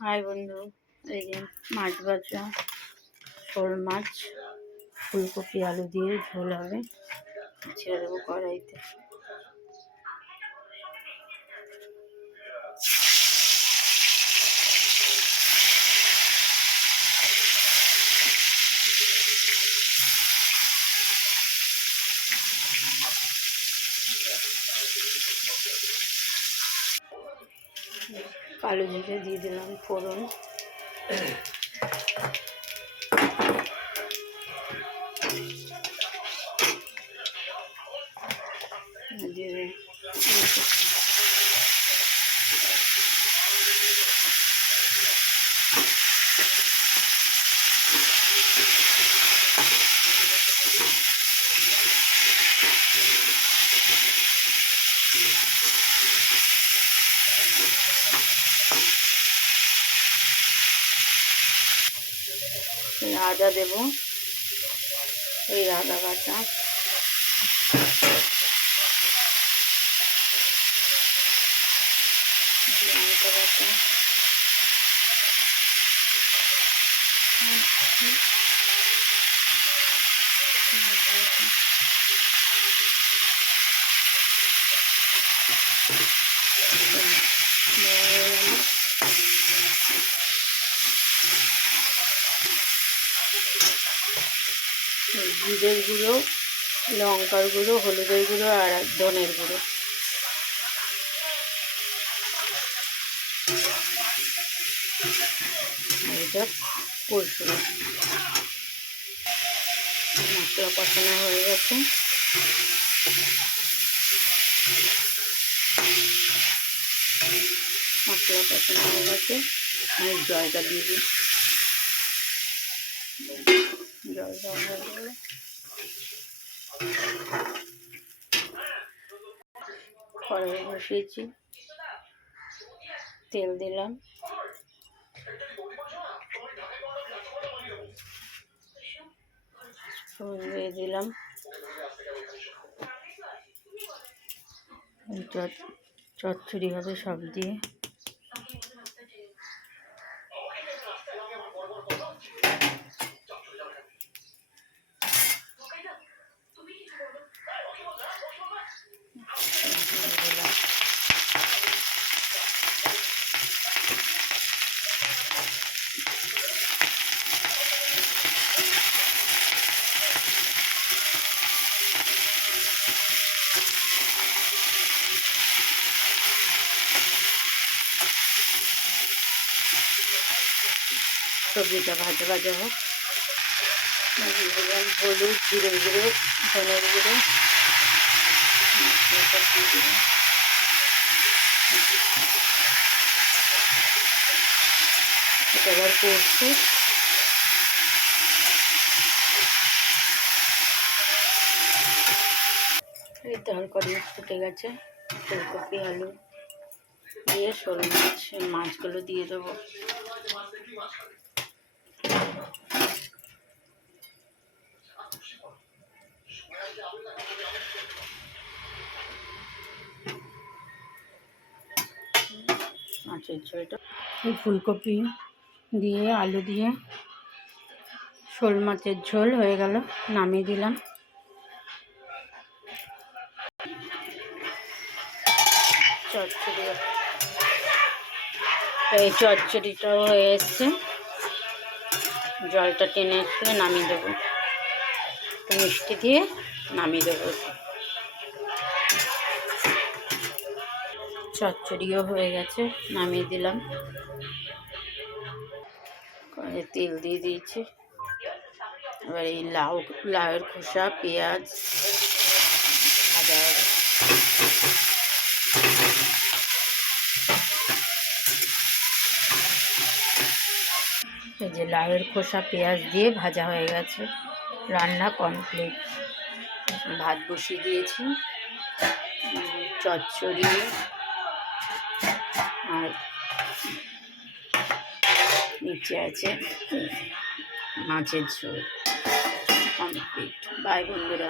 High বন্ধু, এই যে মাছ ভাজা, শোল মাছ, ফুলকপি আলু দিয়ে ঝোল হবে, ছেড়ে দেবো কড়াইতে। কালো জিরে দিয়ে দিলাম ফোড়ন, জিরে আদা দেব, এই আদা বাটা, লঙ্কা বাটা, জিরের গুঁড়ো, লঙ্কার গুঁড়ো, হলুদের গুঁড়ো আর ধনের গুঁড়ো। এটা কষবো। মশলা কষানো হয়ে গেছে, আমি জলটা দিয়ে দিই। জলটা কড়াই বসিয়েছি, তেল দিলাম, দিয়ে দিলাম, চচ্চড়ি হবে সব দিয়ে। সবজিটা ভাজা ভাজা হোক, হলুদ, জিরে গুঁড়ো, ধনের গুঁড়ো, এটা এবার করছি। এই তরকারি ফুটে গেছে, ফুলকপি আলু দিয়ে শোল মাছগুলো দিয়ে দেবো। মাছের ঝোলটা এই ফুলকপি দিয়ে আলু দিয়ে শোল মাছের ঝোল হয়ে গেল, নামিয়ে দিলাম। চচ্চড়ি, এই চচ্চড়িটাও হয়ে এসছে, জলটা টেনে আসলে নামিয়ে দেবো, মিষ্টি দিয়ে নামিয়ে দেবো। চচ্চড়িও হয়ে গেছে, নামিয়ে দিলাম। তেল দিয়ে দিয়েছি, এবার এই লাউয়ের খোসা, পেঁয়াজ ভাজা হবে। এই যে লাউয়ের খোসা পেঁয়াজ দিয়ে ভাজা হয়ে গেছে, রান্না কমপ্লিট। ভাত বসিয়ে দিয়েছি, চচ্চড়ি আর নিচে আছে মাছের ঝোল। কমপ্লিট। বাই বন্ধুরা।